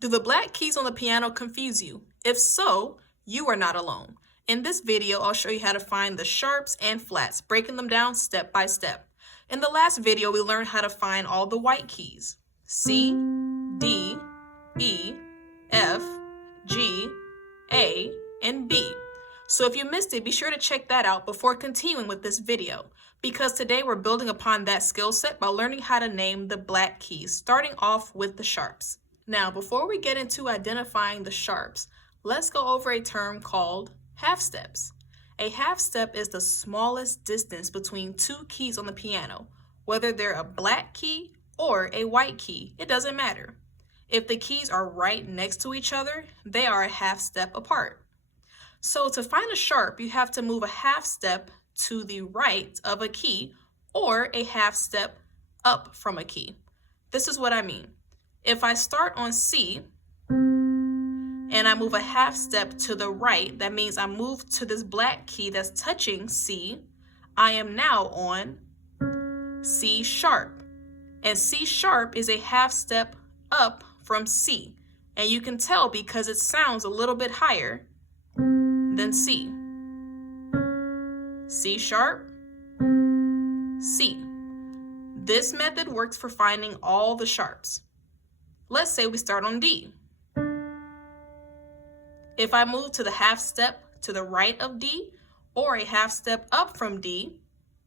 Do the black keys on the piano confuse you? If so, you are not alone. In this video, I'll show you how to find the sharps and flats, breaking them down step by step. In the last video, we learned how to find all the white keys: C, D, E, F, G, A, and B. So if you missed it, be sure to check that out before continuing with this video, because today we're building upon that skill set by learning how to name the black keys, starting off with the sharps. Now, before we get into identifying the sharps, let's go over a term called half steps. A half step is the smallest distance between two keys on the piano, whether they're a black key or a white key, it doesn't matter. If the keys are right next to each other, they are a half step apart. So to find a sharp, you have to move a half step to the right of a key or a half step up from a key. This is what I mean. If I start on C and I move a half step to the right, that means I move to this black key that's touching C. I am now on C sharp. And C sharp is a half step up from C. And you can tell because it sounds a little bit higher than C. C sharp, C. This method works for finding all the sharps. Let's say we start on D. If I move to the half step to the right of D or a half step up from D,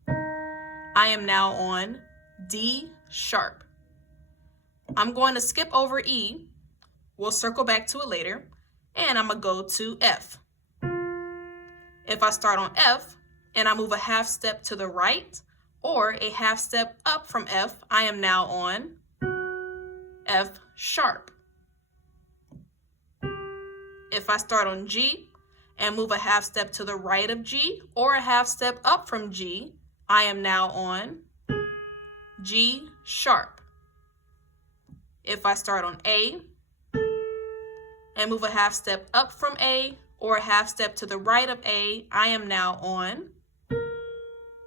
I am now on D sharp. I'm going to skip over E. We'll circle back to it later. And I'm going to go to F. If I start on F and I move a half step to the right or a half step up from F, I am now on F sharp. If I start on G and move a half step to the right of G or a half step up from G, I am now on G sharp. If I start on A and move a half step up from A or a half step to the right of A, I am now on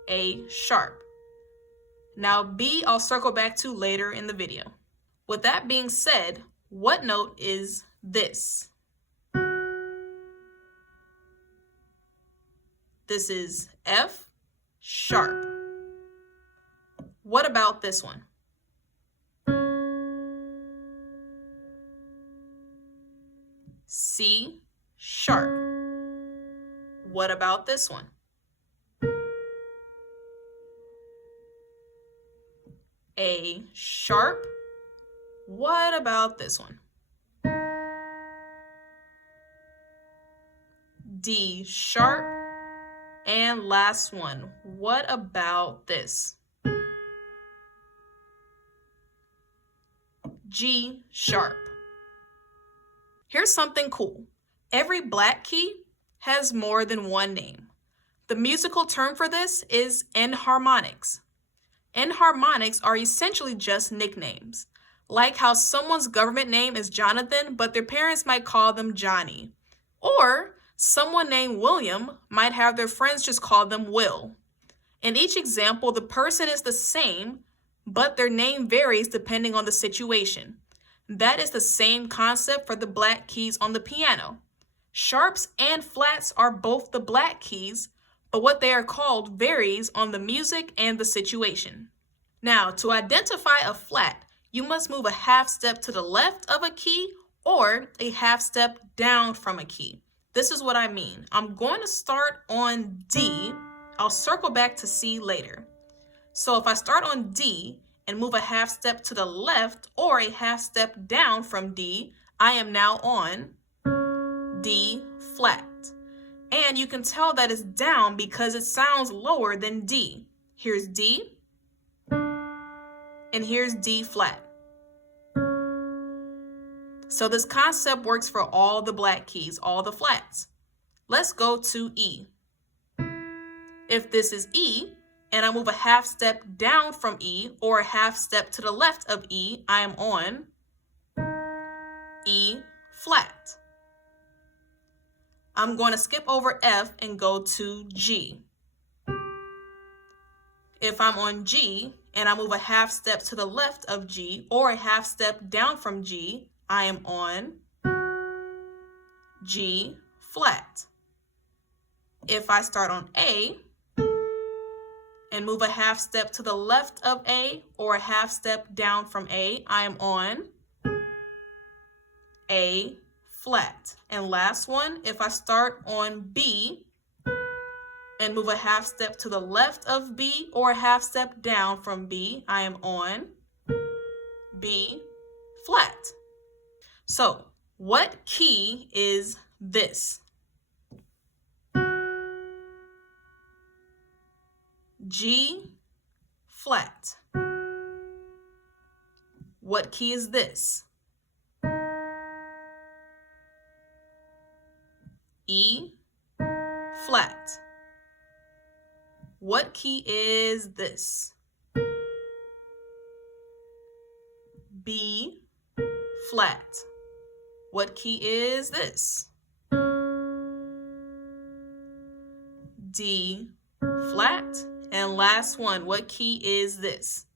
A sharp. Now B, I'll circle back to later in the video. With that being said, what note is this? This is F sharp. What about this one? C sharp. What about this one? A sharp. What about this one? D sharp. And last one, what about this? G sharp. Here's something cool. Every black key has more than one name. The musical term for this is enharmonics. Enharmonics are essentially just nicknames, like how someone's government name is Jonathan, but their parents might call them Johnny. Or someone named William might have their friends just call them Will. In each example, the person is the same, but their name varies depending on the situation. That is the same concept for the black keys on the piano. Sharps and flats are both the black keys, but what they are called varies on the music and the situation. Now, to identify a flat, you must move a half step to the left of a key or a half step down from a key. This is what I mean. I'm going to start on D. I'll circle back to C later. So if I start on D and move a half step to the left or a half step down from D, I am now on D flat. And you can tell that it's down because it sounds lower than D. Here's D, and here's D flat. So this concept works for all the black keys, all the flats. Let's go to E. If this is E, and I move a half step down from E or a half step to the left of E, I am on E flat. I'm going to skip over F and go to G. If I'm on G and I move a half step to the left of G or a half step down from G, I am on G flat. If I start on A and move a half step to the left of A or a half step down from A, I am on A flat. And last one, if I start on B and move a half step to the left of B or a half step down from B, I am on B flat. So, what key is this? G flat. What key is this? E flat. What key is this? B flat. What key is this? D flat. And last one, what key is this?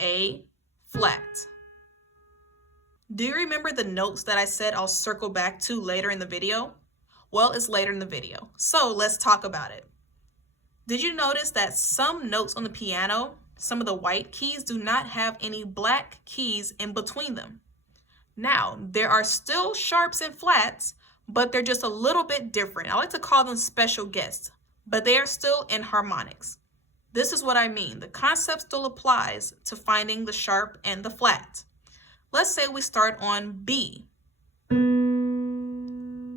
A flat. Do you remember the notes that I said I'll circle back to later in the video? Well, it's later in the video, so let's talk about it. Did you notice that some notes on the piano, some of the white keys, do not have any black keys in between them? Now, there are still sharps and flats, but they're just a little bit different. I like to call them special guests, but they are still enharmonics. This is what I mean. The concept still applies to finding the sharp and the flat. Let's say we start on B.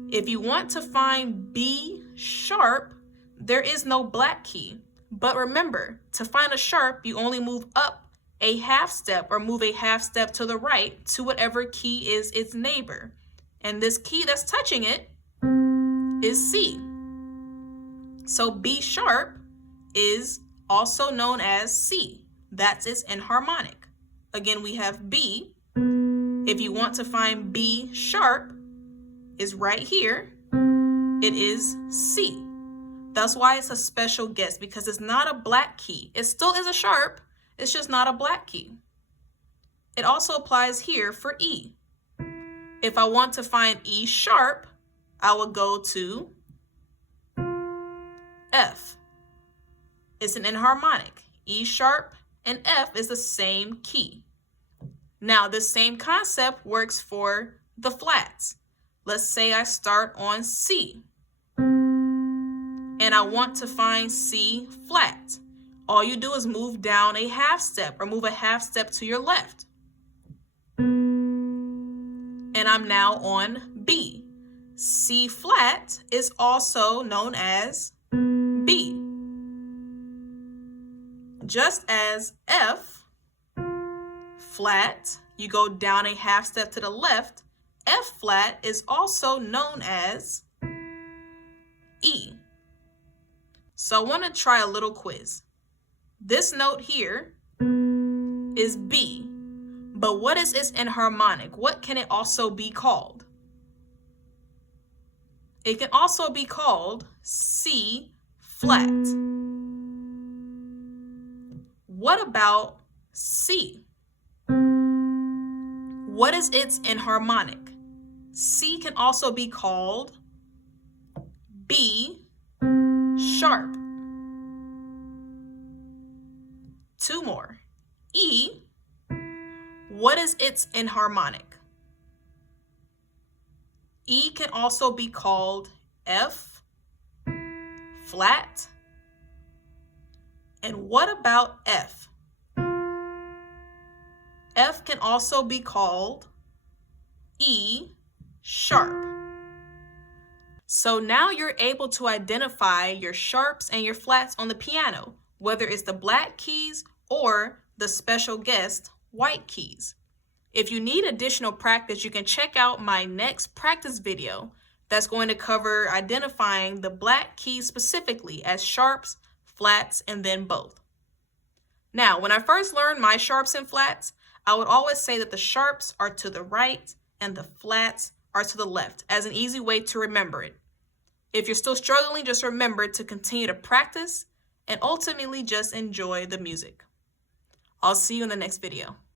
If you want to find B sharp, there is no black key. But remember, to find a sharp, you only move up a half step or move a half step to the right to whatever key is its neighbor. And this key that's touching it is C. So B sharp is also known as C. That's its enharmonic. Again, we have B. If you want to find B sharp, is right here. It is C. That's why it's a special guest, because it's not a black key. It still is a sharp, it's just not a black key. It also applies here for E. If I want to find E sharp, I would go to F. It's an enharmonic. E sharp and F is the same key. Now, this same concept works for the flats. Let's say I start on C and I want to find C flat. All you do is move down a half step or move a half step to your left. And I'm now on B. C flat is also known as B. Just as F flat, you go down a half step to the left, F flat is also known as E. So I want to try a little quiz. This note here is B, but what is its enharmonic? What can it also be called? It can also be called C flat. What about C? What is its enharmonic? C can also be called B sharp. Two more. E, what is its enharmonic? E can also be called F flat. And what about F? F can also be called E sharp. So now you're able to identify your sharps and your flats on the piano, whether it's the black keys or the special guest white keys. If you need additional practice, you can check out my next practice video that's going to cover identifying the black keys specifically as sharps, flats, and then both. Now, when I first learned my sharps and flats, I would always say that the sharps are to the right and the flats are to the left as an easy way to remember it. If you're still struggling, just remember to continue to practice and ultimately just enjoy the music. I'll see you in the next video.